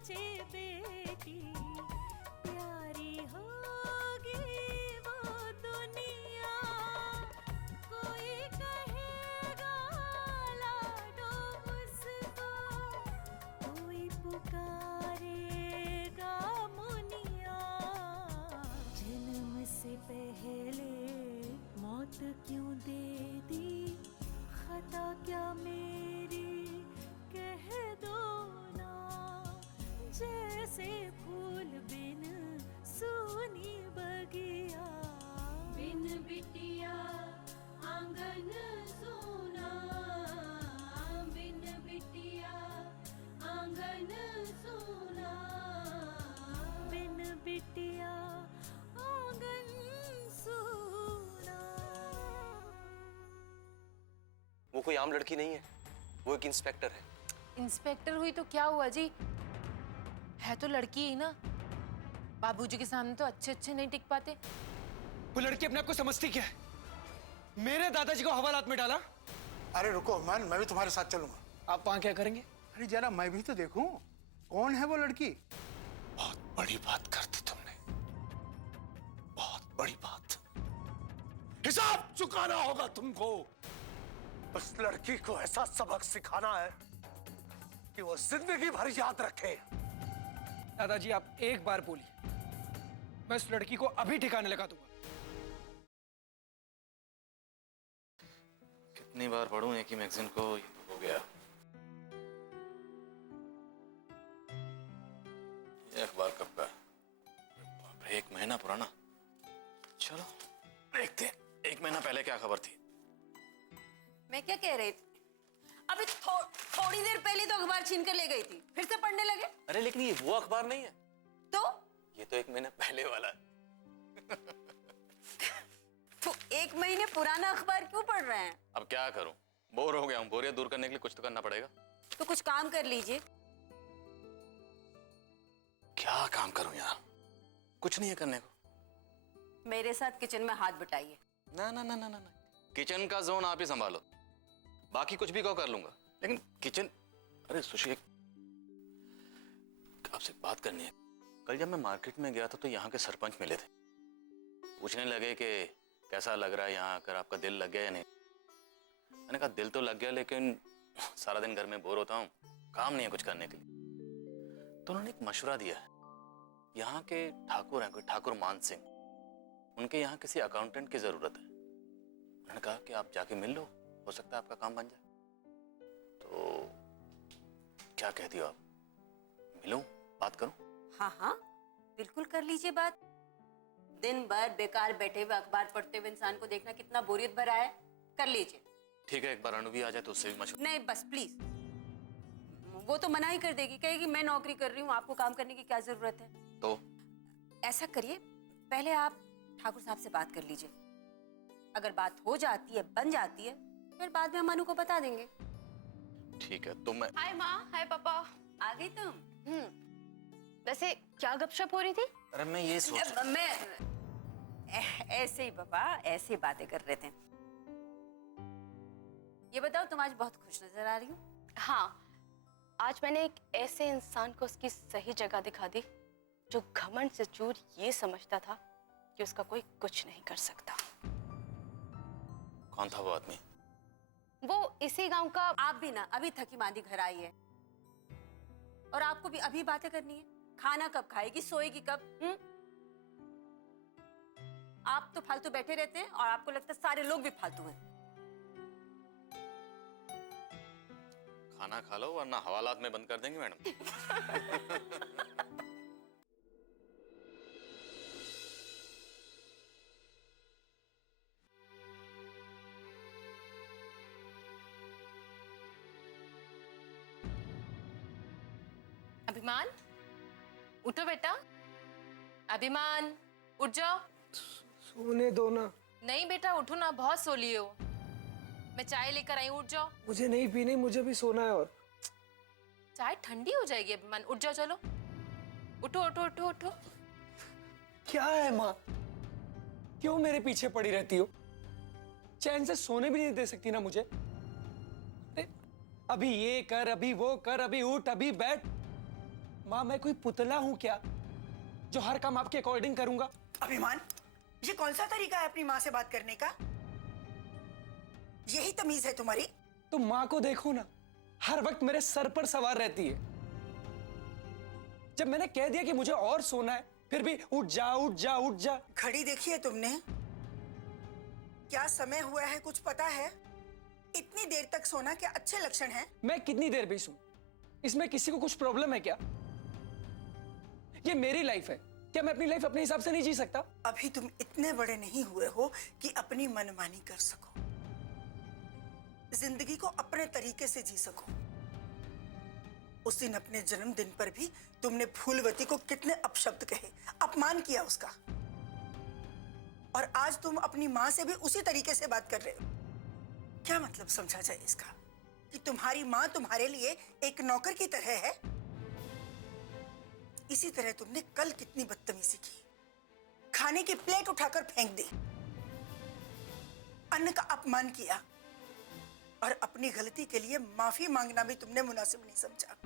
सोचे बेटी प्यारी होगी वो दुनिया, कोई कहेगा लाडो उसको, कोई पुकारेगा मुनिया। जन्म से पहले मौत क्यों दे दी, खता क्या मेरी कह दो ना। जैसे फूल बिन सूनी बगिया, बिन बिटिया आंगन सूना, बिन बिटिया आंगन सूना, बिन बिटिया आंगन सूना। वो कोई आम लड़की नहीं है, वो एक इंस्पेक्टर है। इंस्पेक्टर हुई तो क्या हुआ जी, है तो लड़की ही ना। बाबूजी के सामने तो अच्छे अच्छे नहीं टिक पाते। वो लड़की अपने आप को समझती क्या है? मेरे दादाजी को हवालात में डाला। अरे रुको अमन, मैं भी तुम्हारे साथ चलूंगा। आप वहां क्या करेंगे? अरे जरा मैं भी तो देखूं कौन है वो लड़की। बहुत बड़ी बात कर दी तुमने, बहुत बड़ी बात। हिसाब चुकाना होगा तुमको। उस लड़की को ऐसा सबक सिखाना है कि वो जिंदगी भर याद रखे। दादाजी आप एक बार बोलिए, मैं उस लड़की को अभी ठिकाने लगा दूंगा। कितनी बार पढ़ूं एक ही मैगजीन को, ये तो हो गया। ये अखबार कब का है? बाप रे, 1 महीना पुराना। चलो देखते हैं 1 महीना पहले क्या खबर थी। मैं क्या कह रही थी, अभी थोड़ी देर पहले तो अखबार छीन कर ले गई थी, फिर से पढ़ने लगे। अरे लेकिन ये वो अखबार नहीं है, तो ये तो 1 महीना पहले वाला है। तो 1 महीने पुराना अखबार क्यों पढ़ रहे हैं? अब क्या करूं, बोर हो गया हूं। बोरियत दूर करने के लिए कुछ तो करना पड़ेगा। तो कुछ काम कर लीजिए। क्या काम करूं यार, कुछ नहीं है करने को। मेरे साथ किचन में हाथ बटाइए। ना ना ना ना ना ना, किचन का जोन आप ही संभालो, बाकी कुछ भी कहो कर लूंगा, लेकिन किचन। अरे सुशी, आपसे बात करनी है। कल जब मैं मार्केट में गया था तो यहाँ के सरपंच मिले थे, पूछने लगे कि कैसा लग रहा है यहाँ आकर, आपका दिल लग गया या नहीं। मैंने कहा दिल तो लग गया, लेकिन सारा दिन घर में बोर होता हूँ, काम नहीं है कुछ करने के लिए। तो उन्होंने एक मशवरा दिया है। यहाँ के ठाकुर हैं, कोई ठाकुर मान सिंह, उनके यहाँ किसी अकाउंटेंट की जरूरत है। उन्होंने कहा कि आप जाके मिल लो, हो सकता है आपका काम बन जाए। तो क्या कहती हो आप, मिलूं, बात करूं? हाँ हाँ बिल्कुल कर लीजिए बात। दिन भर बेकार बैठे हुए अखबार पढ़ते हुए इंसान को देखना कितना बोरियत भरा है। कर लीजिए। ठीक है, एक बार अनु भी आ जाए तो उससे भी मशवरा। नहीं बस प्लीज, वो तो मना ही कर देगी, कहेगी मैं नौकरी कर रही हूँ, आपको काम करने की क्या जरूरत है। तो ऐसा करिए, पहले आप ठाकुर साहब से बात कर लीजिए। अगर बात हो जाती है, बन जाती है, फिर बाद में हम अनु को बता देंगे। ठीक है, तो मैं। हाय माँ, हाय पापा। आ गई तुम? वैसे क्या गपशप हो रही थी? अरे मैं ये सोच, मैं ऐसे ही पापा, ऐसे ही बातें कर रहे थे। ये बताओ, तुम आज बहुत खुश नजर आ रही हो। हाँ, आज मैंने एक ऐसे इंसान को उसकी सही जगह दिखा दी जो घमंड से चूर ये समझता था कि उसका कोई कुछ नहीं कर सकता। कौन था वो आदमी? वो इसी गांव का। आप भी ना अभी थकी मांदी घर आई है, और आपको भी अभी बातें करनी है। खाना कब खाएगी, सोएगी कब? आप तो फालतू बैठे रहते हैं और आपको लगता है सारे लोग भी फालतू हैं। खाना खा लो वरना हवालात में बंद कर देंगे मैडम। अभिमान, उठो बेटा। अभिमान, उठ जाओ। सोने दो ना। नहीं बेटा उठो ना, बहुत सो लिए हो। मैं चाय लेकर आई, उठ जाओ। मुझे नहीं पीनी, मुझे भी सोना है। और चाय ठंडी हो जाएगी अभिमान, उठ जाओ। चलो उठो उठो उठो उठो। क्या है माँ, क्यों मेरे पीछे पड़ी रहती हो? चैन से सोने भी नहीं दे सकती ना मुझे? अभी ये कर, अभी वो कर, अभी उठ, अभी बैठ। माँ मैं कोई पुतला हूं क्या जो हर काम आपके अकॉर्डिंग करूंगा? अभिमान, ये कौन सा तरीका है अपनी माँ से बात करने का? यही तमीज है तुम्हारी? तो माँ को देखो ना, हर वक्त मेरे सर पर सवार रहती है। जब मैंने कह दिया कि मुझे और सोना है, फिर भी उठ जा उठ जा उठ जा। घड़ी देखी है तुमने? क्या समय हुआ है कुछ पता है? इतनी देर तक सोना क्या अच्छे लक्षण है? मैं कितनी देर भी सोऊं, इसमें किसी को कुछ प्रॉब्लम है क्या? ये मेरी लाइफ है, क्या मैं अपनी लाइफ अपने हिसाब से नहीं जी सकता? अभी तुम इतने बड़े नहीं हुए हो कि अपनी मनमानी कर सको, जिंदगी को अपने तरीके से जी सको। उस दिन अपने जन्मदिन पर भी तुमने फूलवती को कितने अपशब्द कहे, अपमान किया उसका। और आज तुम अपनी माँ से भी उसी तरीके से बात कर रहे हो। क्या मतलब समझा जाए इसका कि तुम्हारी माँ तुम्हारे लिए एक नौकर की तरह है? इसी तरह तुमने कल कितनी बदतमीजी की, खाने की प्लेट उठाकर फेंक दी, अन्न का अपमान किया, और अपनी गलती के लिए माफी मांगना भी तुमने मुनासिब नहीं समझा।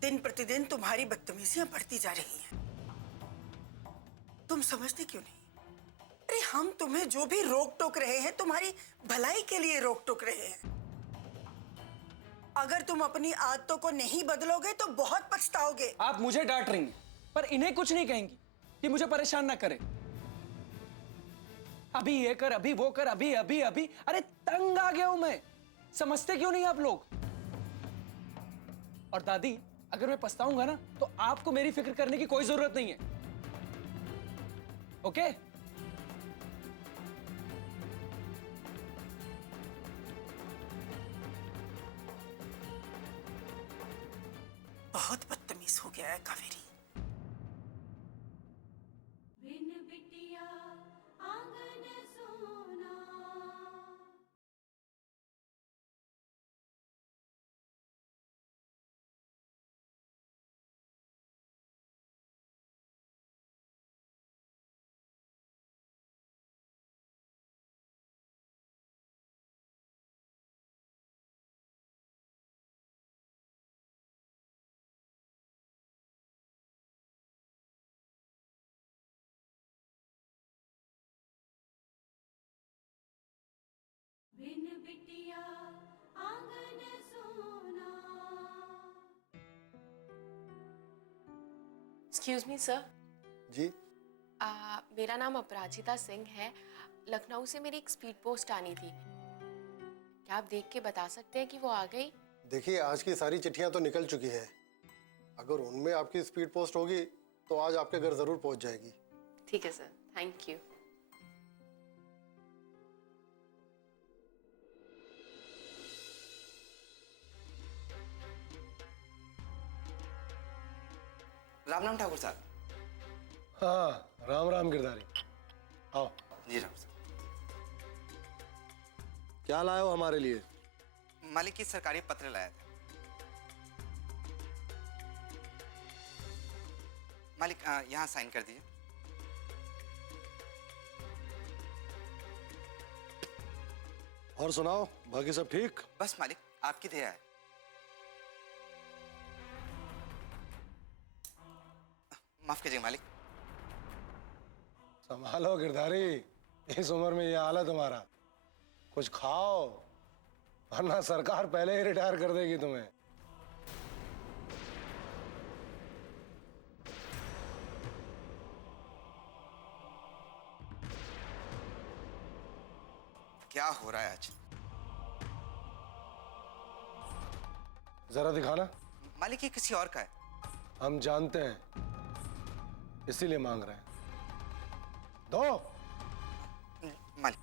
दिन प्रतिदिन तुम्हारी बदतमीजियां बढ़ती जा रही हैं। तुम समझते क्यों नहीं? अरे हम तुम्हें जो भी रोक टोक रहे हैं तुम्हारी भलाई के लिए रोक टोक रहे हैं। अगर तुम अपनी आदतों को नहीं बदलोगे तो बहुत पछताओगे। आप मुझे डांट रही हैं, पर इन्हें कुछ नहीं कहेंगी कि मुझे परेशान ना करे। अभी ये कर, अभी वो कर, अभी अभी अभी। अरे तंग आ गया हूं मैं, समझते क्यों नहीं आप लोग? और दादी, अगर मैं पछताऊंगा ना तो आपको मेरी फिक्र करने की कोई जरूरत नहीं है, ओके? बहुत बदतमीज हो गया है कावेरी। बिन बिटिया आंगन सोना। बिन बिटिया आंगन सोना। Excuse me sir. जी मेरा नाम अपराजिता सिंह है। लखनऊ से मेरी एक स्पीड पोस्ट आनी थी, क्या आप देख के बता सकते हैं कि वो आ गई? देखिए, आज की सारी चिट्ठियां तो निकल चुकी है। अगर उनमें आपकी स्पीड पोस्ट होगी तो आज आपके घर जरूर पहुंच जाएगी। ठीक है sir, thank you. Ram Ram Thakur साहब। हाँ, राम राम गिरधारी, आओ। जी राम साहब। क्या लाए हो हमारे लिए? मालिक की सरकारी पत्र लाया था। मालिक यहाँ साइन कर दीजिए। और सुनाओ, बाकी सब ठीक? बस मालिक, आपकी दया है। माफ कीजिए मालिक। संभालो गिरधारी, इस उम्र में ये हालत तुम्हारा। कुछ खाओ, वरना सरकार पहले ही रिटायर कर देगी तुम्हें। क्या हो रहा है आज? जरा दिखाना। मालिक, ये किसी और का है। हम जानते हैं, इसीलिए मांग रहे हैं। दो। मालिक।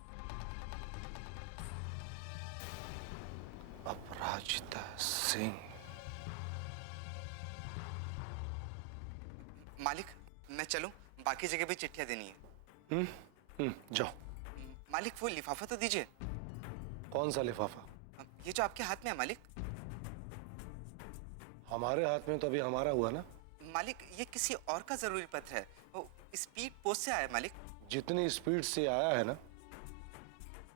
अपराजिता सिंह। मालिक, मैं चलूं? बाकी जगह भी चिट्ठियां देनी है। जाओ। मालिक, वो लिफाफा तो दीजिए। कौन सा लिफाफा? ये जो आपके हाथ में है मालिक। हमारे हाथ में तो अभी हमारा हुआ ना। मालिक, ये किसी और का जरूरी पत्र है, वो स्पीड पोस्ट से आया है मालिक। जितनी स्पीड से आया है ना,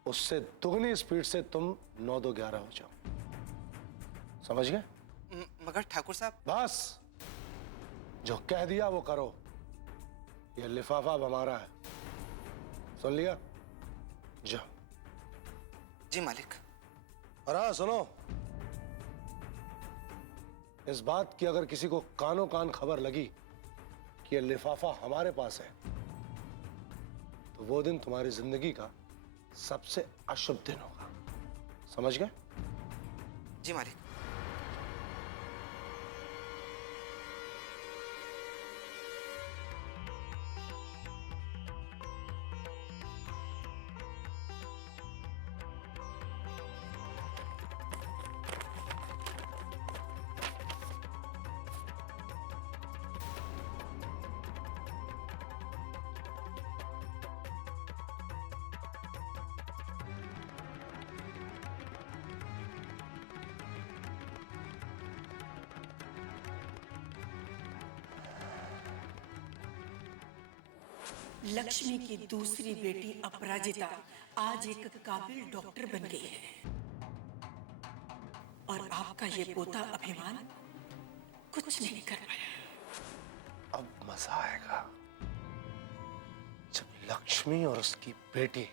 उससे दुगनी स्पीड से तुम 9 2 11 हो जाओ। समझ गए? मगर ठाकुर साहब। बस, जो कह दिया वो करो। ये लिफाफा अब हमारा है, सुन लिया? जाओ। जी मालिक। और हाँ सुनो, इस बात की अगर किसी को कानो कान खबर लगी कि ये लिफाफा हमारे पास है, तो वो दिन तुम्हारी जिंदगी का सबसे अशुभ दिन होगा, समझ गए? जी मालिक। लक्ष्मी की दूसरी बेटी अपराजिता आज एक काबिल डॉक्टर बन गई है और आपका ये पोता अभिमान कुछ नहीं कर पाया। अब मजा आएगा जब लक्ष्मी और उसकी बेटी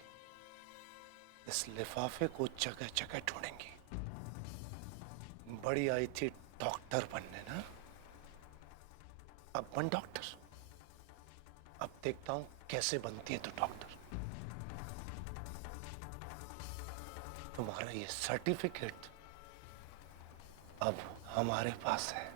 इस लिफाफे को जगह जगह ढूंढेंगी। बड़ी आई थी डॉक्टर बनने ना, अब बन डॉक्टर। अब देखता हूं कैसे बनती है तू डॉक्टर। तुम्हारा ये सर्टिफिकेट अब हमारे पास है।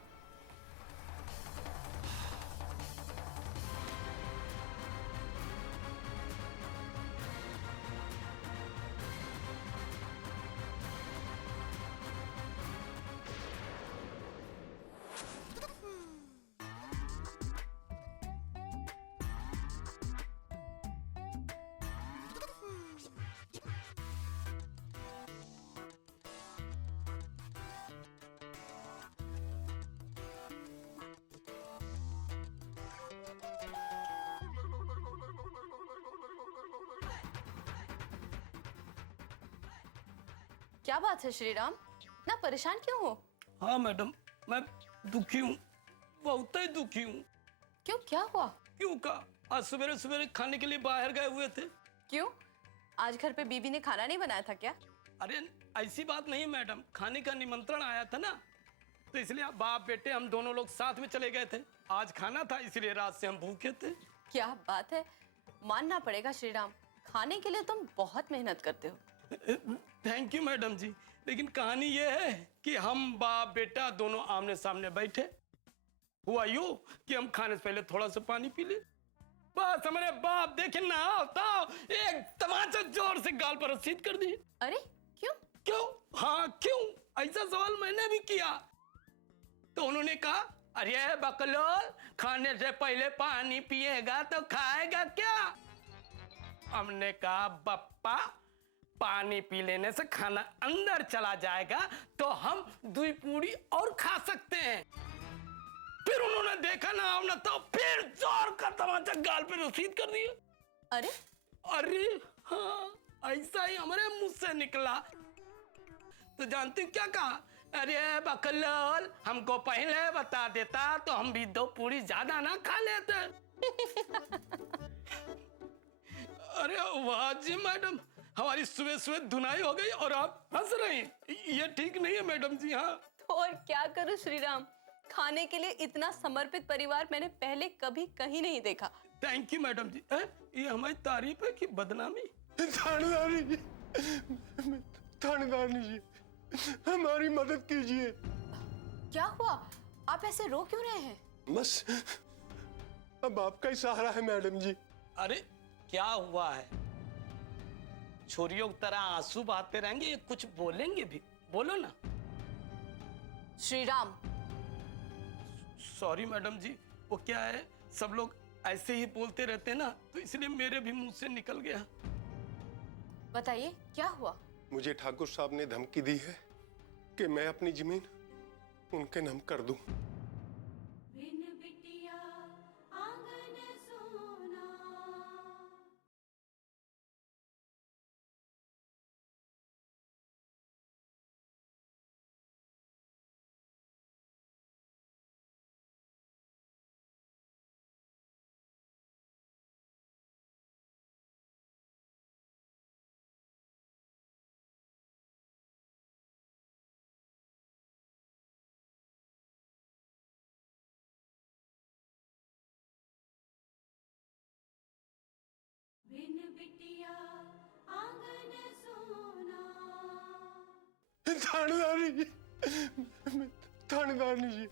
क्या बात है श्रीराम, ना परेशान क्यों हो? हाँ मैडम, मैं दुखी हूँ, बहुत ही दुखी हूँ। क्यों, क्या हुआ? क्यों का? आज सवेरे सवेरे खाने के लिए बाहर गए हुए थे। क्यों, आज घर पे बीबी ने खाना नहीं बनाया था क्या? अरे ऐसी बात नहीं मैडम, खाने का निमंत्रण आया था ना, तो इसलिए बाप बेटे हम दोनों लोग साथ में चले गए थे। आज खाना था इसलिए रात से हम भूखे थे। क्या बात है, मानना पड़ेगा श्रीराम, खाने के लिए तुम बहुत मेहनत करते हो। थैंक यू मैडम जी, लेकिन कहानी ये है कि हम बाप बेटा दोनों आमने सामने बैठे। हुआ यूं कि हम खाने से पहले थोड़ा सा पानी पी ले, बस हमारे बाप देखे ना होता एक तमाचा जोर से गाल पर रसीद कर दी। अरे क्यों? क्यों? हाँ क्यों, ऐसा सवाल मैंने भी किया। तो उन्होंने कहा, अरे बकलोल, खाने से पहले पानी पिएगा तो खाएगा क्या? हमने कहा, बप्पा पानी पी लेने से खाना अंदर चला जाएगा तो हम 2 पूड़ी और खा सकते हैं। फिर उन्होंने देखा ना हमने, तो फिर जोर का तमाचा गाल पे रसीद कर दिया। अरे अरे हाँ, ऐसा ही हमारे मुंह से निकला। तो जानती क्या कहा? अरे बकलोल, हमको पहले बता देता तो हम भी 2 पूड़ी ज्यादा ना खा लेते। अरे वाह जी मैडम, हमारी सुबह सुबह धुनाई हो गई और आप हंस रहे हैं, ये ठीक नहीं है मैडम जी। हाँ तो और क्या करूं श्रीराम, खाने के लिए इतना समर्पित परिवार मैंने पहले कभी कहीं नहीं देखा। थैंक यू मैडम जी। ये हमारी तारीफ है कि बदनामी? थानेदार जी, हमारी मदद कीजिए। क्या हुआ, आप ऐसे रो क्यों रहे हैं? बस अब आपका ही सहारा है मैडम जी। अरे क्या हुआ है? छोरियों की तरह आंसू बहाते रहेंगे, ये कुछ बोलेंगे भी? बोलो ना। श्रीराम, सॉरी मैडम जी, वो क्या है, सब लोग ऐसे ही बोलते रहते हैं ना, तो इसलिए मेरे भी मुंह से निकल गया। बताइए क्या हुआ? मुझे ठाकुर साहब ने धमकी दी है कि मैं अपनी जमीन उनके नाम कर दूं। बिन बिटिया आंगन सोना। थानेदार जी, थानेदार जी,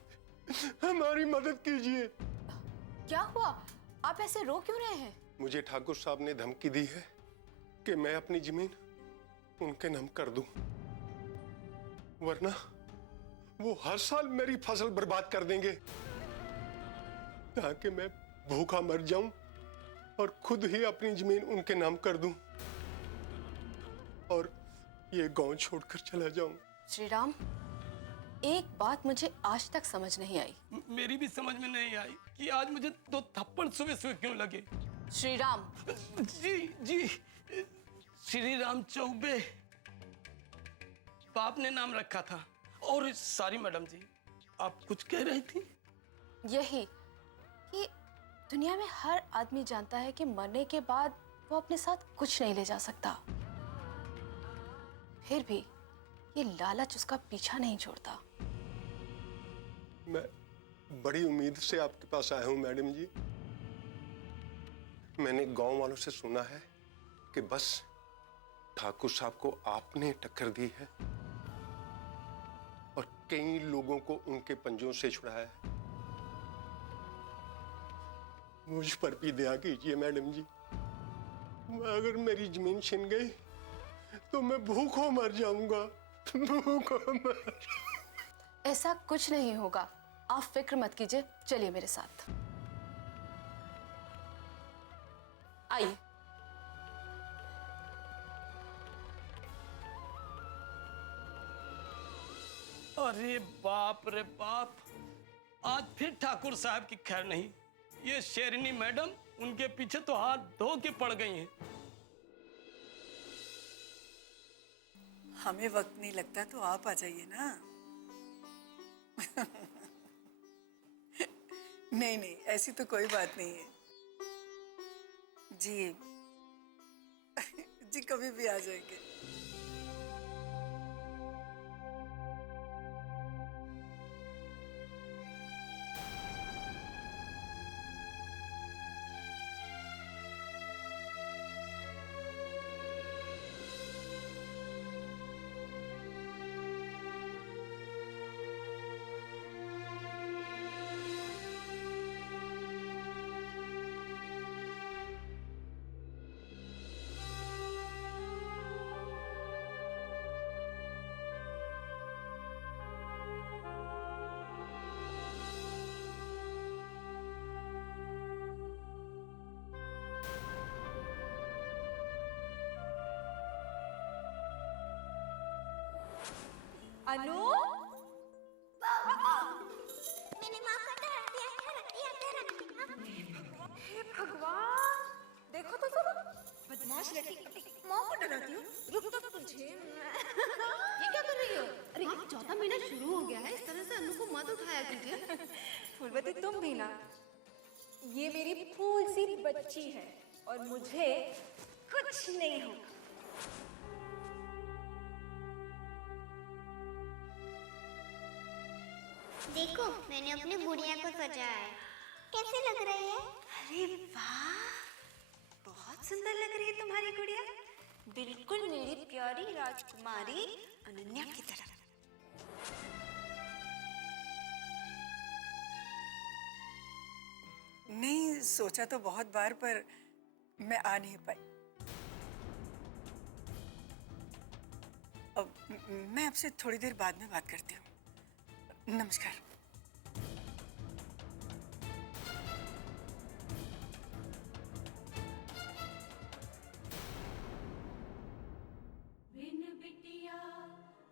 हमारी मदद कीजिए। क्या हुआ? आप ऐसे रो क्यों रहे हैं? मुझे ठाकुर साहब ने धमकी दी है कि मैं अपनी जमीन उनके नाम कर दूं, वरना वो हर साल मेरी फसल बर्बाद कर देंगे, ताकि मैं भूखा मर जाऊं और खुद ही अपनी जमीन उनके नाम कर दूं और ये गांव छोड़कर चला जाऊं। श्री राम, एक बात मुझे आज तक समझ नहीं आई। मेरी भी समझ में नहीं आई कि आज मुझे 2 थप्पड़ सुबह सुबह क्यों लगे। श्री राम। जी जी, श्री राम चौबे बाप ने नाम रखा था। और सॉरी मैडम जी, आप कुछ कह रही थी? यही कि दुनिया में हर आदमी जानता है कि मरने के बाद वो अपने साथ कुछ नहीं ले जा सकता, फिर भी ये लालच उसका पीछा नहीं छोड़ता। मैं बड़ी उम्मीद से आपके पास आया हूं मैडम जी। मैंने गांव वालों से सुना है कि बस ठाकुर साहब को आपने टक्कर दी है और कई लोगों को उनके पंजों से छुड़ाया है। मुझ पर भी दया कीजिए मैडम जी। अगर मेरी जमीन छिन गई तो मैं भूखों मर जाऊंगा, भूखों मर। ऐसा कुछ नहीं होगा, आप फिक्र मत कीजिए, चलिए मेरे साथ। आइए। अरे बाप रे बाप, आज फिर ठाकुर साहब की खैर नहीं। ये शेरनी मैडम उनके पीछे तो हाथ धो के पड़ गई हैं। हमें वक्त नहीं लगता तो आप आ जाइए ना। नहीं नहीं, ऐसी तो कोई बात नहीं है जी। जी कभी भी आ जाएंगे। अनु, मैंने माँ को डरा दिया। हे भगवान, देखो तो जरा, बदमाश लड़की, माँ को डराती हो। रुक तो तुझे। ये क्या कर रही हो? अरे चौथा महीना शुरू हो गया है, इस तरह से अनु को मत उठाया कीजिए। फूलवती तुम भी ना। ये मेरी फूल सी बच्ची है और मुझे कुछ नहीं होगा। देखो मैंने अपनी गुड़िया को सजाया है, कैसे लग रही है? अरे वाह, बहुत सुंदर लग रही है तुम्हारी गुड़िया। बिल्कुल मेरी प्यारी राजकुमारी अनन्या की तरह। नहीं सोचा तो बहुत बार, पर मैं आ नहीं पाई। अब मैं आपसे थोड़ी देर बाद में बात करती हूँ। नमस्कार। बिन बिटिया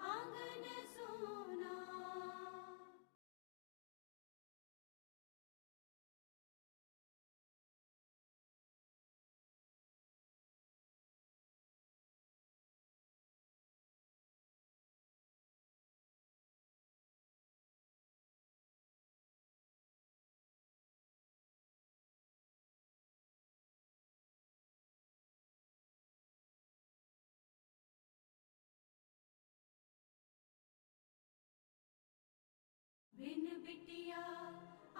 आंगन सोना। बिन बिटिया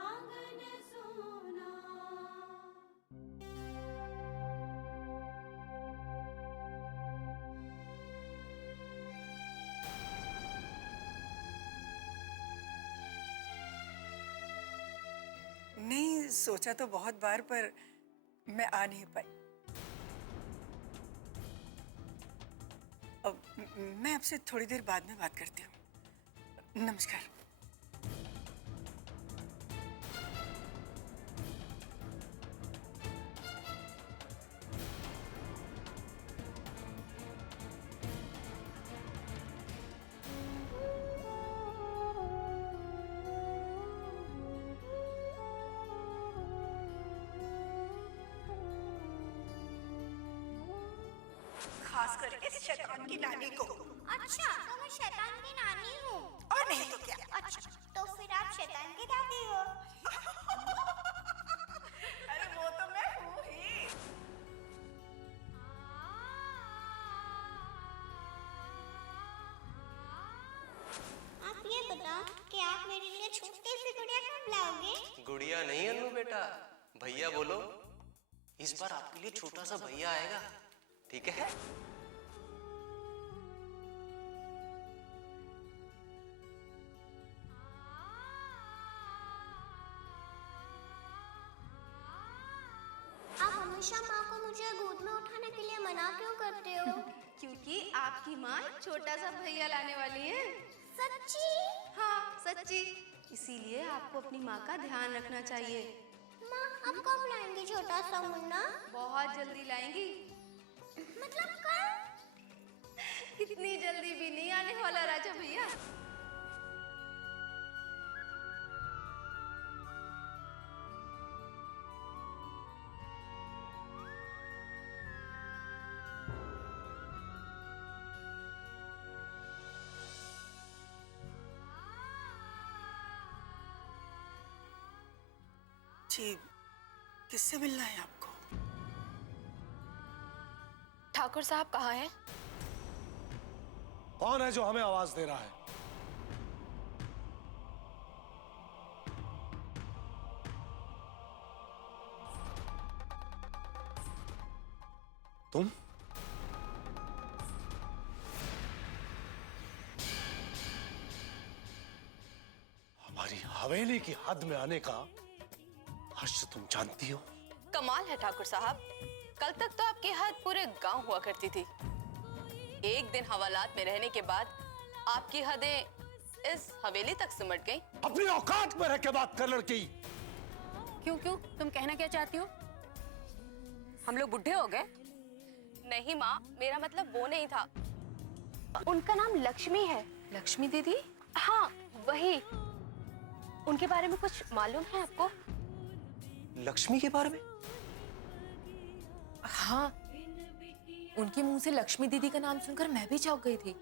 आंगन सोना। सोचा तो बहुत बार, पर मैं आ नहीं पाई। अब मैं आपसे थोड़ी देर बाद में बात करती हूँ। नमस्कार। खासकर इस शैतान की नानी को। अच्छा, तो मैं शैतान की नानी हूँ। और नहीं तो क्या? अच्छा, तो फिर आप शैतान की दादी हो। अरे वो तो मैं हूँ ही। आप ये बताओ कि आप मेरे लिए छोटी सी गुड़िया कब लाओगे? गुड़िया नहीं अन्नू बेटा, भैया बोलो। इस बार आपके लिए छोटा सा भैया आएगा, ठीक है? आप हमेशा माँ को मुझे गोद में उठाने के लिए मना क्यों करते हो? क्योंकि आपकी माँ छोटा सा भैया लाने वाली है। सच्ची? हाँ, सच्ची। इसीलिए आपको अपनी माँ का ध्यान रखना चाहिए। माँ, अब कब लाएंगी छोटा सा मुन्ना? बहुत जल्दी लाएंगी। मतलब कल? इतनी जल्दी भी नहीं आने वाला राजा भैया। जी, किससे मिलना है आपको? ठाकुर साहब कहाँ हैं? कौन है जो हमें आवाज दे रहा है? तुम? हमारी हवेली की हद में आने का हर्ष तुम जानती हो? कमाल है ठाकुर साहब, कल तक तो आपकी हद पूरे गांव हुआ करती थी। एक दिन हवालात में रहने के बाद आपकी हदें इस हवेली तक सिमट गई। अपनी औकात में रह के बात कर लड़की। क्यों क्यों, तुम कहना क्या चाहती हो? हम लोग बुढ़े हो गए? नहीं माँ, मेरा मतलब वो नहीं था। उनका नाम लक्ष्मी है। लक्ष्मी दीदी? हाँ, वही। उनके बारे में कुछ मालूम है आपको? लक्ष्मी के बारे में? हाँ, उनके मुंह से लक्ष्मी दीदी का नाम सुनकर मैं भी चौंक गई थी।